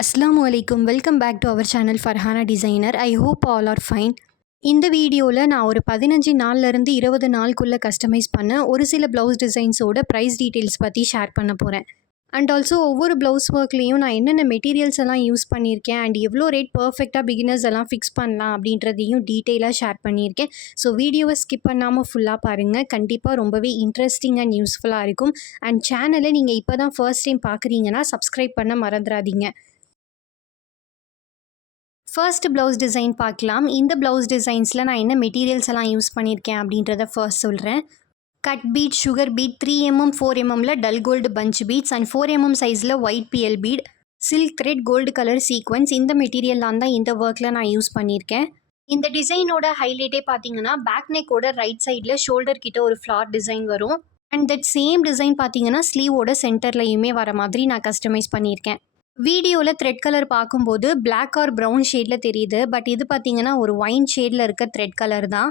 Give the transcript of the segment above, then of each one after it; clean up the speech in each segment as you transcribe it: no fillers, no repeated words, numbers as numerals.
அஸ்ஸலாமு அலைக்கும். Welcome back to our channel Farhana designer. I hope all are fine. இந்த வீடியோவில் நான் ஒரு 15 நாள்லேருந்து 20 நாளுக்குள்ளே கஸ்டமைஸ் பண்ண ஒரு சில ப்ளவுஸ் டிசைன்ஸோட ப்ரைஸ் டீட்டெயில்ஸ் பற்றி ஷேர் பண்ண போகிறேன். அண்ட் ஆல்சோ ஒவ்வொரு ப்ளவுஸ் ஒர்க்லேயும் நான் என்னென்ன மெட்டீரியல்ஸ் எல்லாம் யூஸ் பண்ணியிருக்கேன் அண்ட் எவ்வளோ ரேட் பர்ஃபெக்டாக பிகினர்ஸ் எல்லாம் ஃபிக்ஸ் பண்ணலாம் அப்படின்றதையும் டீட்டெயிலாக ஷேர் பண்ணியிருக்கேன். ஸோ வீடியோவை ஸ்கிப் பண்ணாமல் ஃபுல்லாக பாருங்கள். கண்டிப்பாக ரொம்பவே இன்ட்ரெஸ்டிங் அண்ட் யூஸ்ஃபுல்லாக இருக்கும். அண்ட் சேனலை நீங்கள் இப்போ தான் ஃபர்ஸ்ட் டைம் பார்க்குறீங்கன்னா சப்ஸ்கிரைப் பண்ண மறந்துடாதீங்க. ஃபர்ஸ்ட் ப்ளவுஸ் டிசைன் பார்க்கலாம். இந்த ப்ளவுஸ் டிசைன்ஸில் நான் என்ன மெட்டீரியல்ஸ் எல்லாம் யூஸ் பண்ணியிருக்கேன் அப்படின்றத ஃபர்ஸ்ட் சொல்கிறேன். Cut bead, sugar bead, 3mm 4mmல dull gold punch beads and 4mm சைஸில் white pearl bead, silk thread, gold colour sequins, இந்த மெட்டீரியல்லாம் தான் இந்த ஒர்க்கில் நான் யூஸ் பண்ணியிருக்கேன். இந்த டிசைனோட ஹைலைட்டே பார்த்தீங்கன்னா பேக் நெக்கோட ரைட் சைடில் ஷோல்டர் கிட்ட ஒரு ஃப்ளார் டிசைன் வரும். அண்ட் தட் சேம் டிசைன் பார்த்தீங்கன்னா ஸ்லீவோட சென்டர்லையுமே வர மாதிரி நான் கஸ்டமைஸ் பண்ணியிருக்கேன். வீடியோவில் த்ரெட் கலர் பார்க்கும்போது பிளாக் ஆர் ப்ரௌன் ஷேடில் தெரியுது. பட் இது பார்த்தீங்கன்னா ஒரு ஒயின் ஷேடில் இருக்க த்ரெட் கலர் தான்.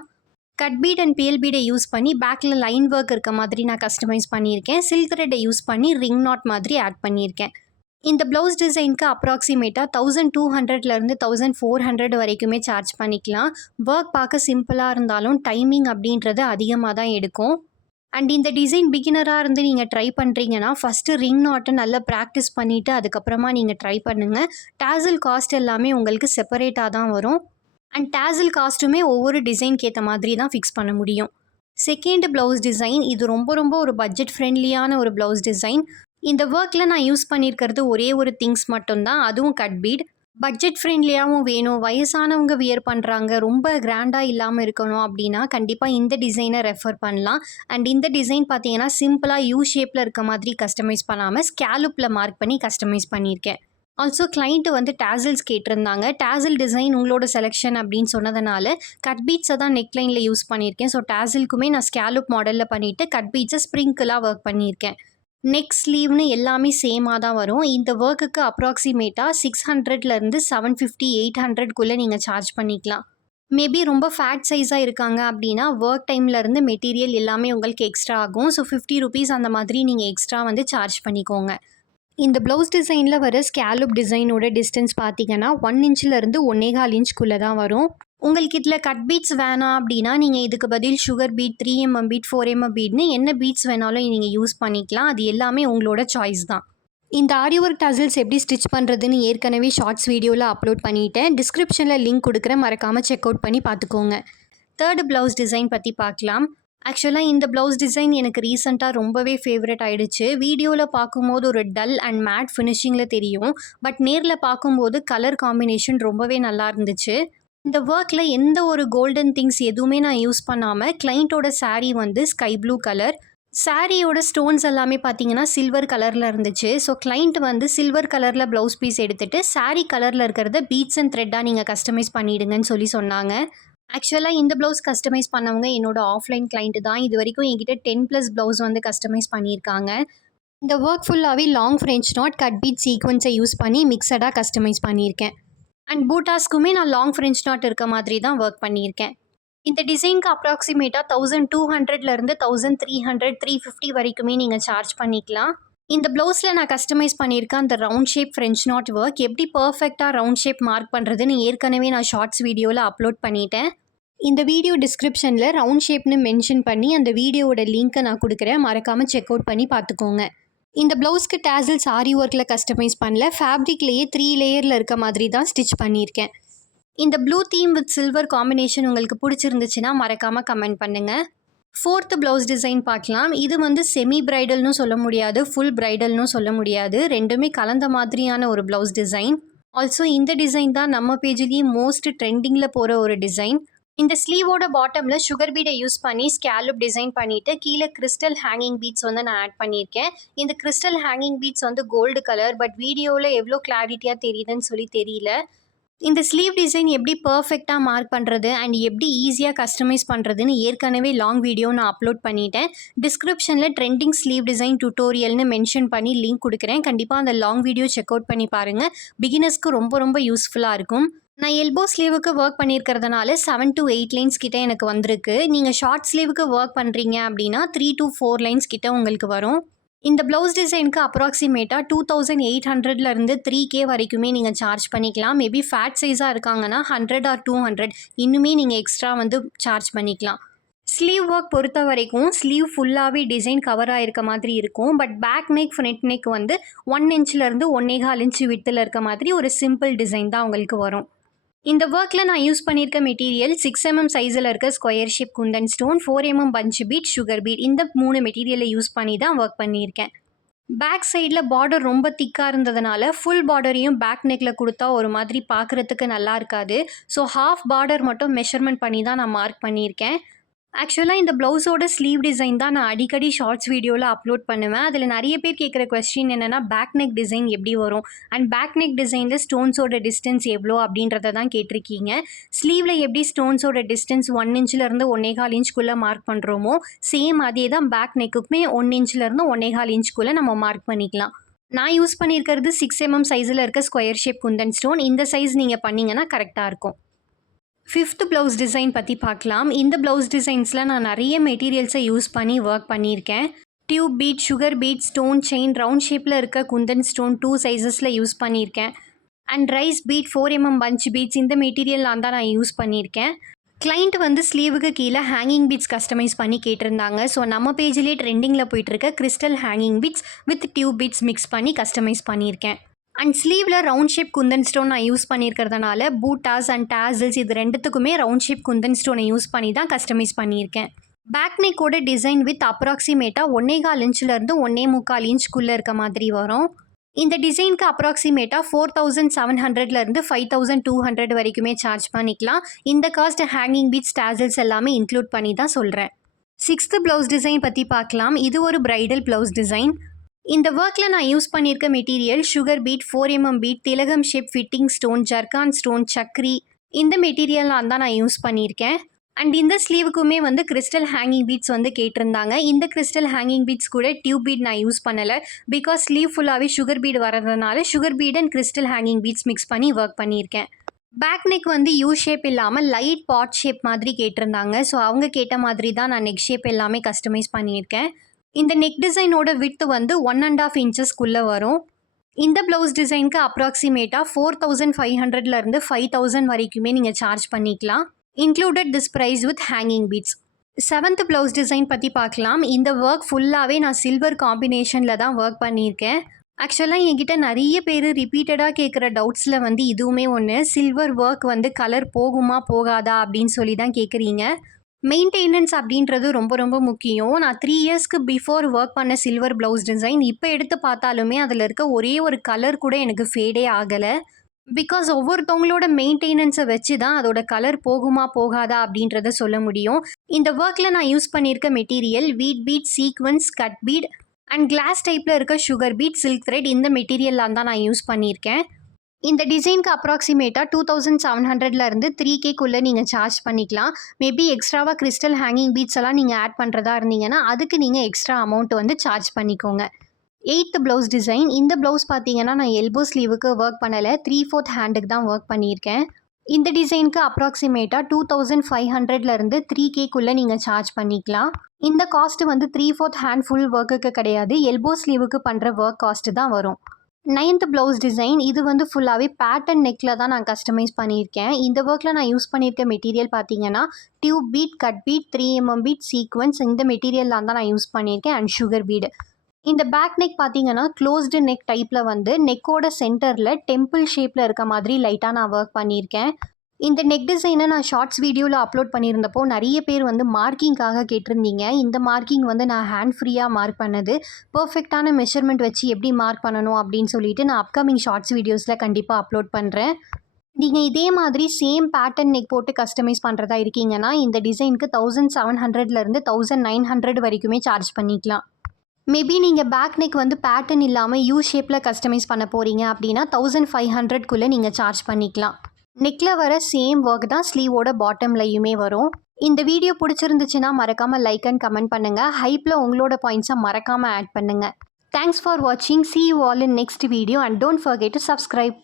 கட் பீட் அண்ட் பிஎல் பீடை யூஸ் பண்ணி பேக்கில் லைன் ஒர்க் இருக்க மாதிரி நான் கஸ்டமைஸ் பண்ணியிருக்கேன். சில்க் த்ரெட்டை யூஸ் பண்ணி ரிங் நாட் மாதிரி ஆட் பண்ணியிருக்கேன். இந்த ப்ளவுஸ் டிசைனுக்கு அப்ராக்சிமேட்டாக 1200லேருந்து 1400 வரைக்குமே சார்ஜ் பண்ணிக்கலாம். ஒர்க் பார்க்க சிம்பிளாக இருந்தாலும் டைமிங் அப்படின்றது அதிகமாக தான் எடுக்கும். அண்ட் இந்த டிசைன் பிகினராக இருந்து நீங்கள் ட்ரை பண்ணுறீங்கன்னா ஃபஸ்ட்டு ரிங் நாட்டை நல்லா ப்ராக்டிஸ் பண்ணிவிட்டு அதுக்கப்புறமா நீங்கள் ட்ரை பண்ணுங்கள். டாசல் காஸ்ட் எல்லாமே உங்களுக்கு செப்பரேட்டாக தான் வரும். அண்ட் டாசல் காஸ்ட்டுமே ஒவ்வொரு டிசைனுக்கு ஏற்ற மாதிரி தான் ஃபிக்ஸ் பண்ண முடியும். செகண்ட் ப்ளவுஸ் டிசைன், இது ரொம்ப ஒரு பட்ஜெட் ஃப்ரெண்ட்லியான ஒரு ப்ளவுஸ் டிசைன். இந்த ஒர்க்கில் நான் யூஸ் பண்ணியிருக்கிறது ஒரே ஒரு திங்ஸ் மட்டும்தான், அதுவும் கட் பீட். பட்ஜெட் ஃப்ரெண்ட்லியாகவும் வேணும், வயசானவங்க வியர் பண்ணுறாங்க, ரொம்ப கிராண்டாக இல்லாமல் இருக்கணும் அப்படின்னா கண்டிப்பாக இந்த டிசைனை ரெஃபர் பண்ணலாம். அண்ட் இந்த டிசைன் பார்த்தீங்கன்னா சிம்பிளாக யூ ஷேப்பில் இருக்க மாதிரி கஸ்டமைஸ் பண்ணாமல் ஸ்கேலுப்பில் மார்க் பண்ணி கஸ்டமைஸ் பண்ணியிருக்கேன். ஆல்சோ கிளைண்ட்டு வந்து டாசல்ஸ் கேட்டிருந்தாங்க. டாசல் டிசைன் உங்களோட செலெக்ஷன் அப்படின்னு சொன்னதுனால கட் பீட்ஸை தான் நெக்லைனில் யூஸ் பண்ணியிருக்கேன். ஸோ டாசலுக்குமே நான் ஸ்கேலுப் மாடலில் பண்ணிவிட்டு கட் பீட்ஸை ஸ்ப்ரிங்கிளாக ஒர்க் பண்ணியிருக்கேன். நெக் ஸ்லீவ்னு எல்லாமே சேமாக தான் வரும். இந்த ஒர்க்குக்கு அப்ராக்சிமேட்டாக 600லேருந்து 750 800க்குள்ளே நீங்கள் சார்ஜ் பண்ணிக்கலாம். மேபி ரொம்ப ஃபேட் சைஸாக இருக்காங்க அப்படின்னா ஒர்க் டைம்லேருந்து மெட்டீரியல் எல்லாமே உங்களுக்கு எக்ஸ்ட்ரா ஆகும். ஸோ 50 ரூபீஸ் அந்த மாதிரி நீங்கள் எக்ஸ்ட்ரா வந்து சார்ஜ் பண்ணிக்கோங்க. இந்த ப்ளவுஸ் டிசைனில் வர ஸ்கேலுப் டிசைனோட டிஸ்டன்ஸ் பார்த்தீங்கன்னா 1 இன்ச்சிலேருந்து 1.25 இன்ச்சுக்குள்ளே தான் வரும். உங்களுக்கு இதில் கட் பீட்ஸ் வேணாம் அப்படின்னா நீங்கள் இதுக்கு பதில் sugar bead, 3mm beat, 4mm பீட்னு என்ன பீட்ஸ் வேணாலும் நீங்கள் யூஸ் பண்ணிக்கலாம். அது எல்லாமே உங்களோட சாய்ஸ் தான். இந்த ஆரி ஒர்க் டசல்ஸ் எப்படி ஸ்டிச் பண்ணுறதுன்னு ஏற்கனவே ஷார்ட்ஸ் வீடியோவில் அப்லோட் பண்ணிட்டேன். டிஸ்கிரிப்ஷனில் லிங்க் கொடுக்குறேன், மறக்காமல் செக் அவுட் பண்ணி பார்த்துக்கோங்க. தேர்டு ப்ளவுஸ் டிசைன் பற்றி பார்க்கலாம். ஆக்சுவலாக இந்த ப்ளவுஸ் டிசைன் எனக்கு ரீசெண்டாக ரொம்பவே ஃபேவரட் ஆகிடுச்சு. வீடியோவில் பார்க்கும்போது ஒரு டல் அண்ட் மேட் ஃபினிஷிங்கில் தெரியும். பட் நேரில் பார்க்கும்போது கலர் காம்பினேஷன் ரொம்பவே நல்லா இருந்துச்சு. இந்த ஒர்க்கில் எந்த ஒரு கோல்டன் திங்ஸ் எதுவுமே நான் யூஸ் பண்ணாமல் கிளைண்ட்டோட சாரீ வந்து ஸ்கை ப்ளூ கலர். சாரியோட ஸ்டோன்ஸ் எல்லாமே பார்த்தீங்கன்னா சில்வர் கலரில் இருந்துச்சு. ஸோ கிளைண்ட் வந்து சில்வர் கலரில் ப்ளவுஸ் பீஸ் எடுத்துகிட்டு சாரீ கலரில் இருக்கிறத பீட்ஸ் அண்ட் த்ரெட்டாக நீங்கள் கஸ்டமைஸ் பண்ணிவிடுங்கன்னு சொன்னாங்க. ஆக்சுவலாக இந்த ப்ளவுஸ் கஸ்டமைஸ் பண்ணவங்க என்னோட ஆஃப்லைன் கிளைண்ட்டு தான். இது வரைக்கும் என்கிட்ட 10+ ப்ளவுஸ் வந்து கஸ்டமைஸ் பண்ணியிருக்காங்க. இந்த ஒர்க் ஃபுல்லாகவே long French knot, cut bead சீக்வன்ஸை யூஸ் பண்ணி மிக்சடாக கஸ்டமைஸ் பண்ணியிருக்கேன். அண்ட் பூட்டாஸ்க்குமே நான் லாங் ஃப்ரெஞ்ச் நாட் இருக்க மாதிரி தான் ஒர்க் பண்ணியிருக்கேன். இந்த டிசைனுக்கு அப்ராக்சிமேட்டாக 1200லேருந்து 1300 350 வரைக்குமே நீங்கள் சார்ஜ் பண்ணிக்கலாம். இந்த ப்ளவுஸில் நான் கஸ்டமைஸ் பண்ணியிருக்கேன் அந்த round shape French not work. எப்படி பர்ஃபெக்டாக ரவுண்ட் ஷேப் மார்க் பண்ணுறதுன்னு ஏற்கனவே நான் ஷார்ட்ஸ் வீடியோவில் அப்லோட் பண்ணிட்டேன். இந்த வீடியோ டிஸ்கிரிப்ஷனில் ரவுண்ட் ஷேப்னு மென்ஷன் பண்ணி அந்த வீடியோவோட லிங்க்கை நான் கொடுக்குறேன், மறக்காமல் செக் அவுட் பண்ணி பார்த்துக்கோங்க. இந்த ப்ளவுஸ்க்கு டாசல்ஸ் ஆரி ஒர்க்கில் கஸ்டமைஸ் பண்ணல, ஃபேப்ரிக்லேயே 3 லேயரில் இருக்க மாதிரி தான் ஸ்டிச் பண்ணியிருக்கேன். இந்த blue theme with silver combination உங்களுக்கு பிடிச்சிருந்துச்சுன்னா மறக்காமல் கமெண்ட் பண்ணுங்கள். ஃபோர்த்து ப்ளவுஸ் டிசைன் பார்க்கலாம். இது வந்து செமி பிரைடல்னு சொல்ல முடியாது, ஃபுல் பிரைடல்னு சொல்ல முடியாது, ரெண்டுமே கலந்த மாதிரியான ஒரு ப்ளவுஸ் டிசைன். ஆல்சோ இந்த டிசைன் தான் நம்ம பேஜ்லேயே மோஸ்ட் ட்ரெண்டிங்கில் போகிற ஒரு டிசைன். இந்த ஸ்லீவோட பாட்டமில் சுகர் பீடை யூஸ் பண்ணி ஸ்கேலுப் டிசைன் பண்ணிவிட்டு கீழே கிறிஸ்டல் ஹேங்கிங் பீட்ஸ் வந்து நான் ஆட் பண்ணியிருக்கேன். இந்த கிறிஸ்டல் ஹேங்கிங் பீட்ஸ் வந்து கோல்டு கலர். பட் வீடியோவில் எவ்வளோ கிளாரிட்டியாக தெரியுதுன்னு தெரியல. இந்த ஸ்லீவ் டிசைன் எப்படி பர்ஃபெக்டாக மார்க் பண்ணுறது அண்ட் எப்படி ஈஸியாக கஸ்டமைஸ் பண்ணுறதுன்னு ஏற்கனவே லாங் வீடியோ நான் அப்லோட் பண்ணிட்டேன். டிஸ்கிரிப்ஷனில் ட்ரெண்டிங் ஸ்லீவ் டிசைன் டியூட்டோரியல்னு மென்ஷன் பண்ணி லிங்க் கொடுக்குறேன். கண்டிப்பாக அந்த லாங் வீடியோ செக் அவுட் பண்ணி பாருங்கள். பிகினர்ஸ்க்கு ரொம்ப யூஸ்ஃபுல்லாக இருக்கும். நான் எல்போ ஸ்லீவுக்கு ஒர்க் பண்ணியிருக்கிறதுனால 7 to 8 லைன்ஸ் கிட்டே எனக்கு வந்திருக்கு. நீங்கள் ஷார்ட் ஸ்லீவுக்கு ஒர்க் பண்ணுறீங்க அப்படின்னா 3 to 4 லைன்ஸ் கிட்ட உங்களுக்கு வரும். இந்த ப்ளவுஸ் டிசைனுக்கு அப்ராக்சிமேட்டாக 2800லேருந்து 3K வரைக்குமே நீங்கள் சார்ஜ் பண்ணிக்கலாம். மேபி ஃபேட் சைஸாக இருக்காங்கன்னா 100 ஆர் 200 இன்னுமே நீங்கள் எக்ஸ்ட்ரா வந்து சார்ஜ் பண்ணிக்கலாம். ஸ்லீவ் ஒர்க் பொறுத்த வரைக்கும் ஸ்லீவ் ஃபுல்லாகவே டிசைன் கவர் ஆகிருக்க மாதிரி இருக்கும். But back neck front neck வந்து 1 இன்ச்லேருந்து 1.25 இன்ச் வித்தில் இருக்க மாதிரி ஒரு சிம்பிள் டிசைன் தான் உங்களுக்கு வரும். இந்த ஒர்க்கில் நான் யூஸ் பண்ணியிருக்க மெட்டீரியல் 6mm சைஸில் இருக்க square shape kundan stone, 4mm punch bead, sugar bead, இந்த 3 மெட்டீரியலை யூஸ் பண்ணி தான் ஒர்க் பண்ணியிருக்கேன். பேக் சைடில் பார்டர் ரொம்ப திக்காக இருந்ததுனால ஃபுல் பார்டரையும் பேக் நெக்கில் கொடுத்தா ஒரு மாதிரி பார்க்குறதுக்கு நல்லா இருக்காது. ஸோ ஹாஃப் பார்டர் மட்டும் மெஷர்மெண்ட் பண்ணி தான் நான் மார்க் பண்ணியிருக்கேன். ஆக்சுவலாக இந்த ப்ளவுஸோட ஸ்லீவ் டிசைன் தான் நான் அடிக்கடி ஷார்ட்ஸ் வீடியோவில் அப்லோட் பண்ணுவேன். அதில் நிறைய பேர் கேட்குற கொஸ்டின் என்னென்னா பேக் நெக் டிசைன் எப்படி வரும் அண்ட் பேக் நெக் டிசைனில் ஸ்டோன்ஸோட டிஸ்டன்ஸ் எவ்வளோ அப்படின்றத தான் கேட்டிருக்கீங்க. ஸ்லீவில் எப்படி ஸ்டோன்ஸோட டிஸ்டன்ஸ் 1 இன்ச்லேருந்து 1.25 இன்ச்குள்ளே மார்க் பண்ணுறோமோ சேம் அதே தான் பேக் நெக்குக்குமே 1 இன்ச்லேருந்து 1.25 இன்ச்குள்ளே நம்ம மார்க் பண்ணிக்கலாம். நான் யூஸ் பண்ணியிருக்கிறது 6mm சைஸில் இருக்க ஸ்கொயர் ஷேப் குந்தன் ஸ்டோன். இந்த சைஸ் நீங்கள் பண்ணிங்கன்னா கரெக்டாக இருக்கும். 5th ப்ளவுஸ் டிசைன் பற்றி பார்க்கலாம். இந்த ப்ளவுஸ் டிசைன்ஸில் நான் நிறைய மெட்டீரியல்ஸை யூஸ் பண்ணி ஒர்க் பண்ணியிருக்கேன். Tube bead, sugar bead, stone chain, round ஷேப்பில் இருக்க குந்தன் ஸ்டோன் 2 சைஸஸில் யூஸ் பண்ணியிருக்கேன். And rice bead, 4mm punch beads, இந்த மெட்டீரியல்லாம் தான் நான் யூஸ் பண்ணியிருக்கேன். கிளைண்ட் வந்து ஸ்லீவுக்கு கீழே ஹேங்கிங் பீட்ஸ் கஸ்டமைஸ் பண்ணி கேட்டிருந்தாங்க. ஸோ நம்ம பேஜ்லேயே ட்ரெண்டிங்கில் போயிட்டுருக்க crystal hanging beads with tube beads mix பண்ணி கஸ்டமைஸ் பண்ணியிருக்கேன். அண்ட் ஸ்லீவில் ரவுண்ட் ஷேப் குந்தன் ஸ்டோன் நான் யூஸ் பண்ணியிருக்கிறதுனால பூட்டாஸ் அண்ட் டாசல்ஸ் இது ரெண்டுத்துக்குமே ரவுண்ட் ஷேப் குந்தன் ஸ்டோனை யூஸ் பண்ணி தான் கஸ்டமைஸ் பண்ணியிருக்கேன். பேக் நெக்கோட டிசைன் வித் அப்ராக்சிமேட்டாக 1.25 இன்ச்லேருந்து 1.25 இன்ச்குள்ளே இருக்க மாதிரி வரும். இந்த டிசைனுக்கு அப்ராக்சிமேட்டாக 4700லேருந்து 5200 வரைக்குமே சார்ஜ் பண்ணிக்கலாம். இந்த காஸ்ட் ஹேங்கிங் பீட்ஸ், டாசல்ஸ் எல்லாமே இன்க்ளூட் பண்ணி தான் சொல்கிறேன். 6th ப்ளவுஸ் டிசைன் பற்றி பார்க்கலாம். இது ஒரு பிரைடல் ப்ளவுஸ் டிசைன். இந்த ஒர்க்கில் நான் யூஸ் பண்ணியிருக்க material sugar bead, 4mm bead, திலகம் shape fitting stone, zircon stone, சக்ரி, இந்த மெட்டீரியல்லாம் தான் நான் யூஸ் பண்ணியிருக்கேன். அண்ட் இந்த ஸ்லீவுக்குமே வந்து கிறிஸ்டல் ஹேங்கிங் பீட்ஸ் வந்து கேட்டிருந்தாங்க. இந்த கிறிஸ்டல் ஹேங்கிங் பீட்ஸ் கூட டியூப் பீட் நான் யூஸ் பண்ணலை. பிகாஸ் ஸ்லீவ் ஃபுல்லாகவே சுகர் பீட் வரதுனால sugar bead and crystal hanging beads mix பண்ணி ஒர்க் பண்ணியிருக்கேன். பேக் நெக் வந்து யூ ஷேப் இல்லாமல் லைட் பாட் ஷேப் மாதிரி கேட்டிருந்தாங்க. ஸோ அவங்க கேட்ட மாதிரி தான் நான் நெக் ஷேப் எல்லாமே கஸ்டமைஸ் பண்ணியிருக்கேன். இந்த நெக் டிசைனோட விட்த் வந்து 1.5 இன்ச்சஸ்க்குள்ளே வரும். இந்த ப்ளவுஸ் டிசைனுக்கு அப்ராக்சிமேட்டாக 4500லேருந்து 5000 வரைக்குமே நீங்கள் சார்ஜ் பண்ணிக்கலாம். Included this price with hanging beads. 7th blouse design பற்றி பார்க்கலாம். இந்த ஒர்க் ஃபுல்லாகவே நான் சில்வர் காம்பினேஷனில் தான் ஒர்க் பண்ணியிருக்கேன். ஆக்சுவலாக என்கிட்ட நிறைய பேர் ரிப்பீட்டடாக கேட்குற டவுட்ஸில் வந்து இதுவுமே ஒன்று. சில்வர் ஒர்க் வந்து கலர் போகுமா போகாதா அப்படின்னு சொல்லி தான் கேட்குறீங்க. மெயின்டெனன்ஸ் அப்படின்றது ரொம்ப ரொம்ப முக்கியம். நான் 3 இயர்ஸ்க்கு பிஃபோர் ஒர்க் பண்ண சில்வர் ப்ளவுஸ் டிசைன் இப்போ எடுத்து பார்த்தாலுமே அதில் இருக்க ஒரே ஒரு கலர் கூட எனக்கு ஃபேடே ஆகலை. பிகாஸ் ஒவ்வொருத்தவங்களோட மெயின்டெனன்ஸை வச்சு தான் அதோட கலர் போகுமா போகாதா அப்படின்றத சொல்ல முடியும். இந்த ஒர்க்கில் நான் யூஸ் பண்ணியிருக்க material wheat bead, sequins, cut bead and glass டைப்பில் இருக்க சுகர் பீட், சில்க் த்ரெட், இந்த மெட்டீரியல்லாம் தான் நான் யூஸ் பண்ணியிருக்கேன். இந்த டிசைனுக்கு அப்ராக்சிமேட்டாக 2700லேருந்து 3Kக்குள்ளே நீங்கள் சார்ஜ் பண்ணிக்கலாம். மேபி எக்ஸ்ட்ராவாக கிறிஸ்டல் ஹேங்கிங் பீட்ஸ் எல்லாம் நீங்கள் ஆட் பண்ணுறதா இருந்தீங்கன்னா அதுக்கு நீங்கள் எக்ஸ்ட்ரா அமௌண்ட் வந்து சார்ஜ் பண்ணிக்கோங்க. 8th blouse design. இந்த ப்ளவுஸ் பார்த்தீங்கன்னா நான் எல்போ ஸ்லீவுக்கு ஒர்க் பண்ணலை, 3/4 ஹேண்டுக்கு தான் ஒர்க் பண்ணியிருக்கேன். இந்த டிசைனுக்கு அப்ராக்சிமேட்டாக 2500லேருந்து 3Kக்குள்ளே நீங்கள் சார்ஜ் பண்ணிக்கலாம். இந்த காஸ்ட்டு வந்து 3/4 ஹேண்ட் ஃபுல் ஒர்க்குக்கு கிடையாது, எல்போ ஸ்லீவுக்கு பண்ணுற ஒர்க் காஸ்ட்டு தான் வரும். 9th blouse design. இது வந்து ஃபுல்லாகவே பேட்டர்ன் நெக்கில் தான் நான் கஸ்டமைஸ் பண்ணியிருக்கேன். இந்த ஒர்க்கில் நான் யூஸ் பண்ணியிருக்க மெட்டீரியல் பார்த்தீங்கன்னா tube bead, cut bead, 3mm bead, sequence, இந்த மெட்டீரியல்லாம் தான் நான் யூஸ் பண்ணியிருக்கேன். And sugar bead. இந்த பேக் நெக் பார்த்தீங்கன்னா க்ளோஸ்டு நெக் டைப்பில் வந்து நெக்கோட சென்டரில் டெம்பிள் ஷேப்பில் இருக்க மாதிரி லைட்டாக நான் ஒர்க் பண்ணியிருக்கேன். இந்த நெக் டிசைனை நான் ஷார்ட்ஸ் வீடியோவில் அப்லோட் பண்ணியிருந்தப்போ நிறைய பேர் வந்து மார்க்கிங்காக கேட்டிருந்தீங்க. இந்த மார்க்கிங் வந்து நான் ஹேண்ட் ஃப்ரீயாக மார்க் பண்ணது. பர்ஃபெக்டான மெஷர்மெண்ட் வச்சு எப்படி மார்க் பண்ணணும் அப்படின்னு சொல்லிட்டு நான் அப்கமிங் ஷார்ட்ஸ் வீடியோஸில் கண்டிப்பாக அப்லோட் பண்ணுறேன். நீங்கள் இதே மாதிரி சேம் பேட்டர்ன் நெக் போட்டு கஸ்டமைஸ் பண்ணுறதா இருக்கீங்கன்னா இந்த டிசைனுக்கு 1700லேருந்து 1900 வரைக்குமே சார்ஜ் பண்ணிக்கலாம். மேபி நீங்கள் பேக் நெக் வந்து பேட்டர்ன் இல்லாமல் யூ ஷேப்பில் கஸ்டமைஸ் பண்ண போகிறீங்க அப்படின்னா 1500க்குள்ளே நீங்கள் சார்ஜ் பண்ணிக்கலாம். நெக்கில் வர சேம் ஒர்க் தான் ஸ்லீவோட பாட்டம்லையுமே வரும். இந்த வீடியோ பிடிச்சிருந்துச்சுன்னா மறக்காமல் லைக் அண்ட் கமெண்ட் பண்ணுங்கள். ஹைப்பில் உங்களோட பாயிண்ட்ஸை மறக்காமல் ஆட் பண்ணுங்கள். தேங்க்ஸ் ஃபார் வாட்சிங். See you all in next video and don't forget to subscribe.